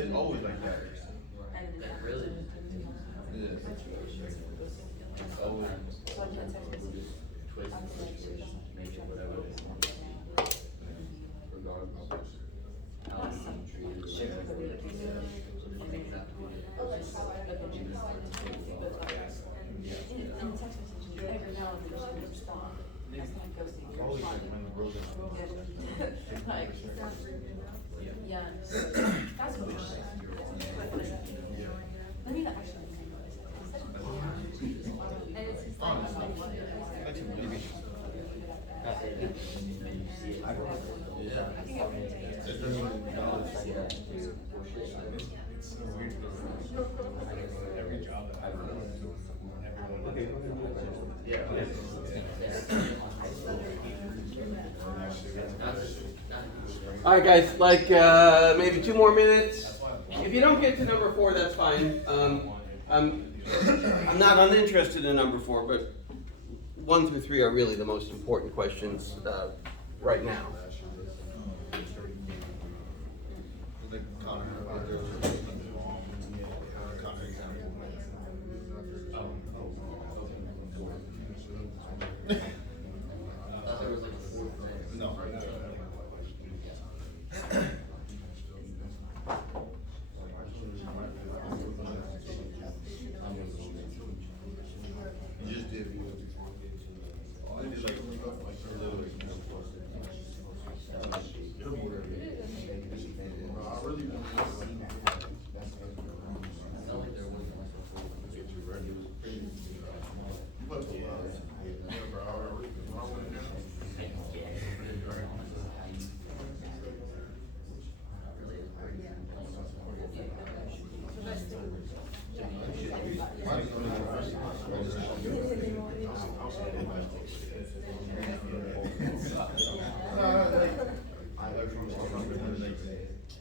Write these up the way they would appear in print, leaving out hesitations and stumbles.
It's always like that. Really? Yeah. It's always. Twist, make it whatever they want. Regardless. How it's treated, whatever. Things that we did. Always like when the road is. Yeah. That's what let me actually. And it's just like. That's a maybe. Yeah. It doesn't even know. Every job that I've done, Yeah. All right, guys, like maybe 2 more minutes. If you don't get to number 4, that's fine. I'm not uninterested in number 4, but 1 through 3 are really the most important questions right now. the counter example. I thought there was like a fourth thing. No. You just did. I did like a little. I really want to see that. I felt like there wasn't like a full Get you ready. You must have. Yeah, bro. I went down.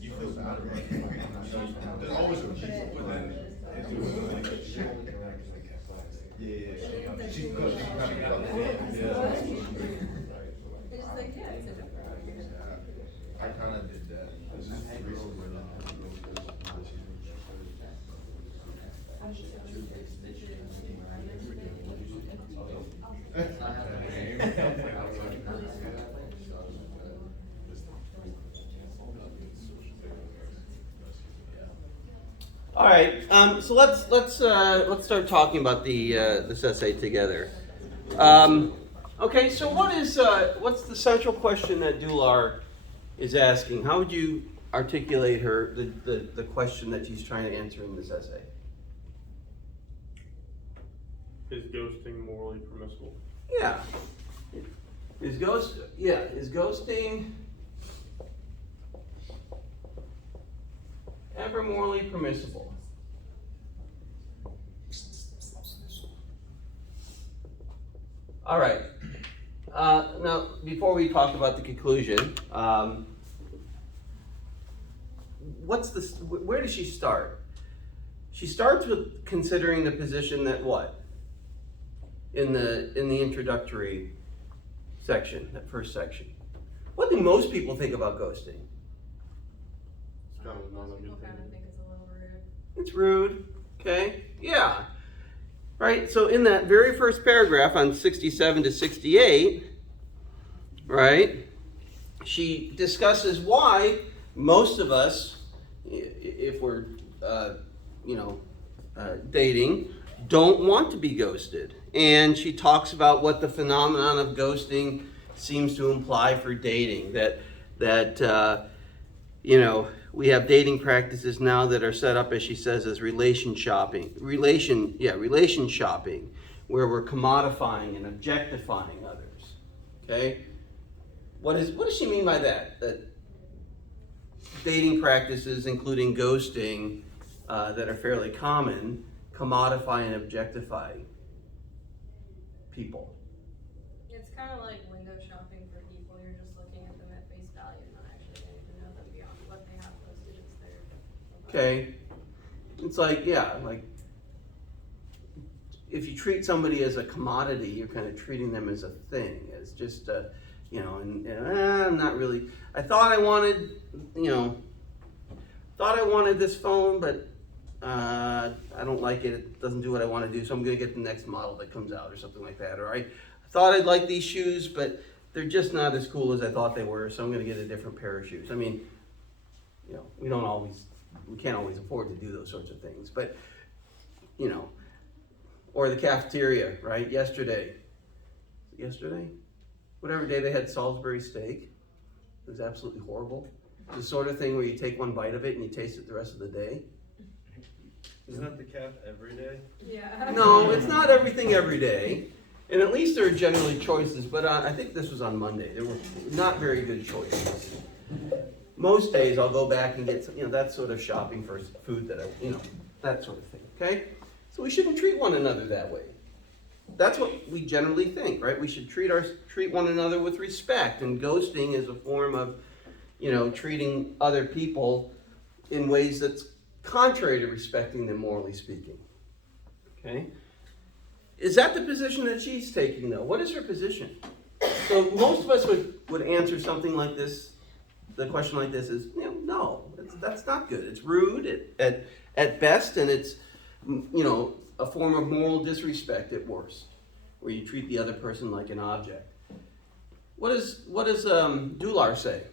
You feel bad, right? There's always a people, but then yeah, she's good. She's kind of I kind of did that. This is recently. All right, so let's start talking about this essay together. Okay, so what's the central question that Dular is asking? How would you articulate the question that she's trying to answer in this essay? Is ghosting morally permissible? Yeah. Is ghosting ever morally permissible? All right. Now, before we talk about the conclusion, where does she start? She starts with considering the position that what? In the introductory section, that first section. What do most people think about ghosting? It's kind of not a People good kind of thing. think it's a little rude. It's rude, okay? Yeah. Right, so in that very first paragraph on 67 to 68, right, she discusses why most of us, if we're, dating, don't want to be ghosted. And she talks about what the phenomenon of ghosting seems to imply for dating, that we have dating practices now that are set up, as she says, as relation shopping, where we're commodifying and objectifying others. Okay? What does she mean by that? That dating practices, including ghosting, that are fairly common, commodify and objectify people. It's kind of like window shopping for people. You're just looking at them at face value, not actually getting to know them beyond what they have posted. It's their. Okay? It's like, if you treat somebody as a commodity, you're kind of treating them as a thing, as just I'm not really, I thought I wanted thought I wanted this phone, but I don't like it. It doesn't do what I want to do, so I'm going to get the next model that comes out or something like that. Or I thought I'd like these shoes, but they're just not as cool as I thought they were, so I'm going to get a different pair of shoes. I mean, you know, we can't always afford to do those sorts of things, but, you know, or the cafeteria, right? Yesterday, whatever day they had Salisbury steak, it was absolutely horrible. The sort of thing where you take one bite of it and you taste it the rest of the day. Isn't that the calf every day? Yeah. No, it's not everything every day. And at least there are generally choices, but I think this was on Monday. There were not very good choices. Most days I'll go back and get, that sort of shopping for food that that sort of thing, okay? So we shouldn't treat one another that way. That's what we generally think, right? We should treat one another with respect, and ghosting is a form of, treating other people in ways that's contrary to respecting them, morally speaking, okay? Is that the position that she's taking, though? What is her position? So most of us would answer something like this. The question like this is, no, that's not good. It's rude at best, and it's, a form of moral disrespect at worst, where you treat the other person like an object. What does Dular say?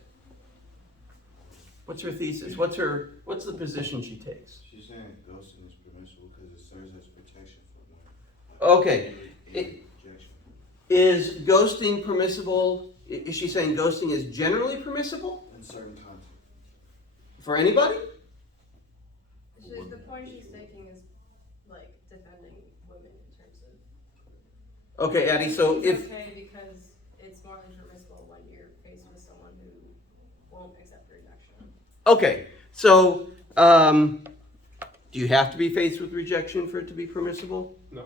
What's her thesis? What's the position she takes? She's saying ghosting is permissible because it serves as protection for one. Okay. Rejection. Is ghosting permissible? Is she saying ghosting is generally permissible? In certain contexts. For anybody? The point she's taking is like defending women in terms of. Okay, Addie, so it's if... okay because it's more than permissible when you're faced with someone who won't accept rejection. Okay, so do you have to be faced with rejection for it to be permissible? No.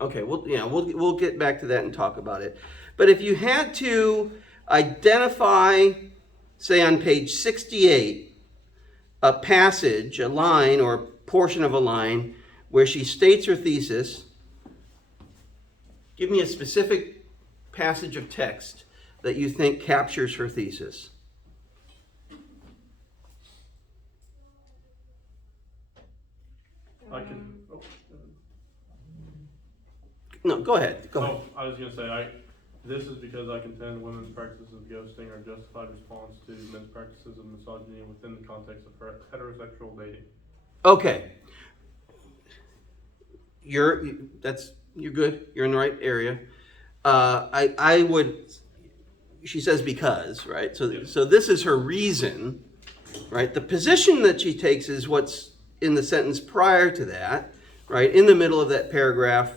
Okay, we'll get back to that and talk about it. But if you had to identify, say on page 68, a passage, a line or portion of a line where she states her thesis, give me a specific passage of text that you think captures her thesis. I can. Oh. No, go ahead. Oh, I was gonna say this is because I contend women's practices of ghosting are justified response to men's practices of misogyny within the context of heterosexual dating. Okay. You're good. You're in the right area. I would. She says because, right? So this is her reason, right? The position that she takes is what's in the sentence prior to that, right? In the middle of that paragraph,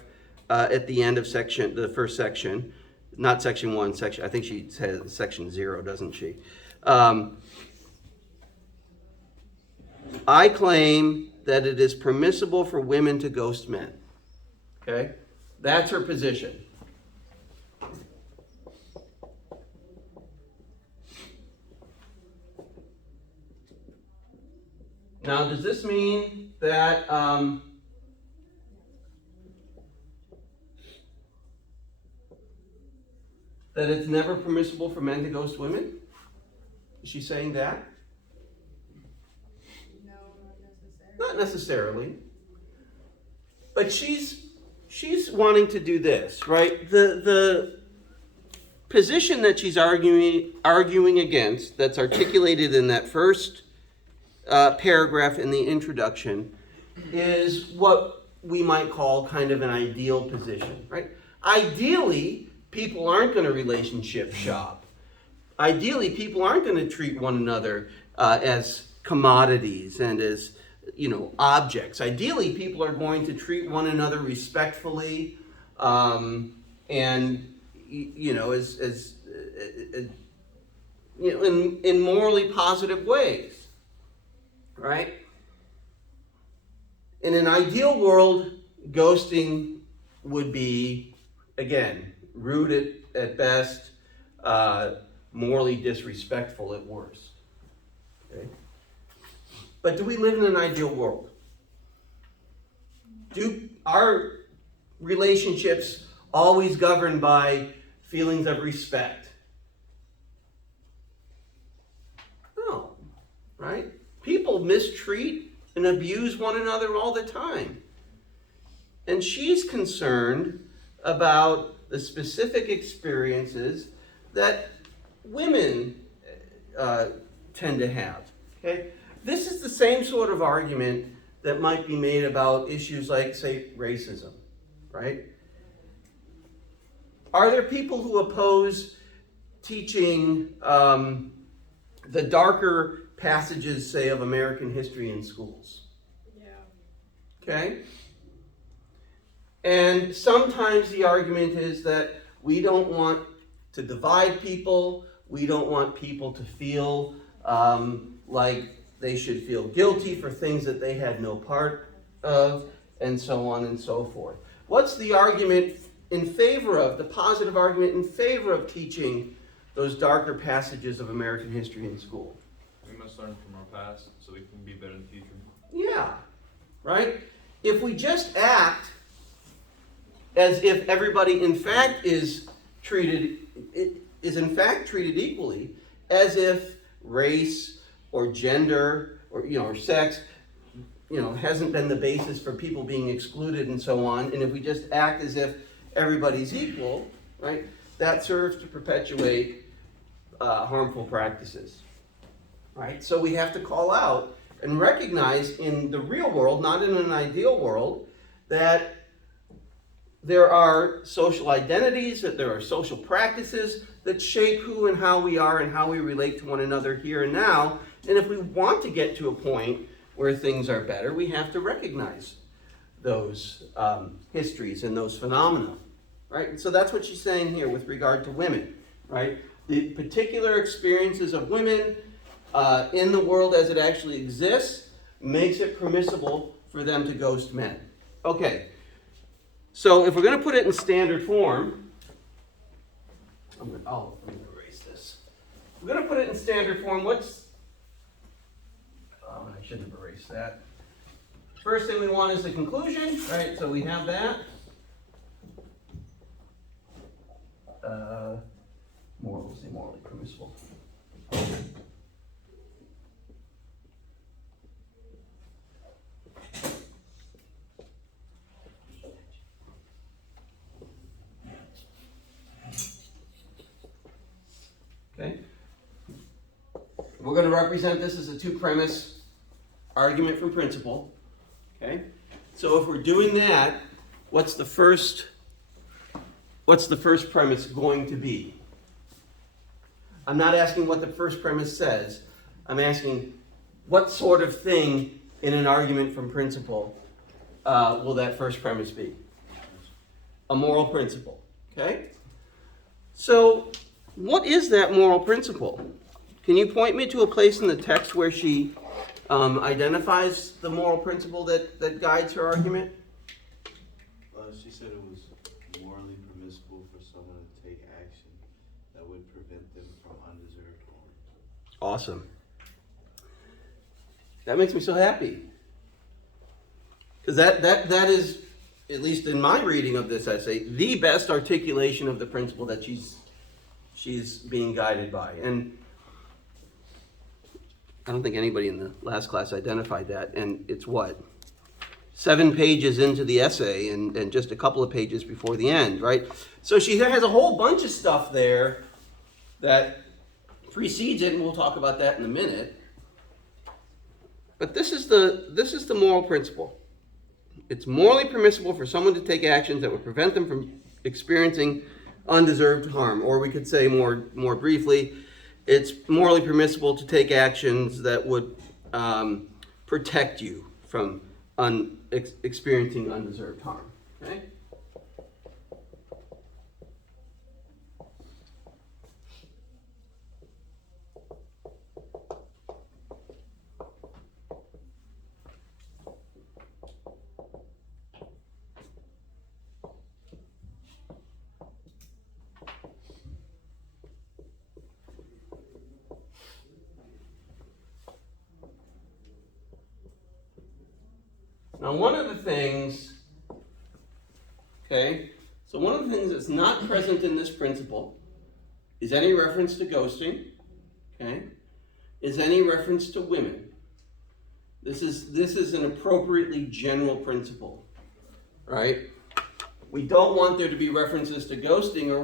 at the end of the first section, not section 1, I think she says section 0, doesn't she? I claim that it is permissible for women to ghost men. Okay? That's her position. Now, does this mean that that it's never permissible for men to ghost women? Is she saying that? No, not necessarily. Not necessarily. But she's wanting to do this, right? The position that she's arguing against, that's articulated in that first paragraph in the introduction, is what we might call kind of an ideal position, right? Ideally, people aren't going to relationship shop. Ideally, people aren't going to treat one another as commodities and as, objects. Ideally, people are going to treat one another respectfully and, as in morally positive ways, right? In an ideal world, ghosting would be, again, rude at best, morally disrespectful at worst. Okay? But do we live in an ideal world? Do our relationships always governed by feelings of respect? No, right? people mistreat and abuse one another all the time. And she's concerned about the specific experiences that women tend to have. Okay? This is the same sort of argument that might be made about issues like, say, racism, right? Are there people who oppose teaching the darker passages, say, of American history in schools? Yeah. Okay? And sometimes the argument is that we don't want to divide people. We don't want people to feel like they should feel guilty for things that they had no part of, and so on and so forth. What's the argument in favor of, the positive argument in favor of teaching those darker passages of American history in school? We must learn from our past so we can be better in the future. Yeah, right? If we just act as if everybody in fact is treated equally, as if race or gender or sex hasn't been the basis for people being excluded and so on, and if we just act as if everybody's equal, right, that serves to perpetuate harmful practices, right? So we have to call out and recognize in the real world, not in an ideal world, that there are social identities, that there are social practices that shape who and how we are and how we relate to one another here and now. And if we want to get to a point where things are better, we have to recognize those histories and those phenomena, right? And so that's what she's saying here with regard to women, right? The particular experiences of women in the world as it actually exists makes it permissible for them to ghost men. Okay, so if we're going to put it in standard form, I'm going to erase this. If we're going to put it in standard form, I shouldn't have erased that. First thing we want is the conclusion, right? So we have that. We'll say morally permissible. Okay? We're going to represent this as a two-premise argument from principle. Okay? So if we're doing that, what's the first premise going to be? I'm not asking what the first premise says. I'm asking what sort of thing in an argument from principle will that first premise be? A moral principle. Okay? So what is that moral principle? Can you point me to a place in the text where she identifies the moral principle that guides her argument? She said it was morally permissible for someone to take action that would prevent them from undeserved harm. Awesome. That makes me so happy. Because that is, at least in my reading of this essay, the best articulation of the principle that she's being guided by. And I don't think anybody in the last class identified that. And it's 7 pages into the essay and just a couple of pages before the end, right? So she has a whole bunch of stuff there that precedes it, and we'll talk about that in a minute. But this is the moral principle. It's morally permissible for someone to take actions that would prevent them from experiencing undeserved harm. Or we could say more briefly, it's morally permissible to take actions that would protect you from experiencing undeserved harm. Okay? Now, one of the things that's not present in this principle is any reference to ghosting, okay? Is any reference to women. This is an appropriately general principle, right? We don't want there to be references to ghosting or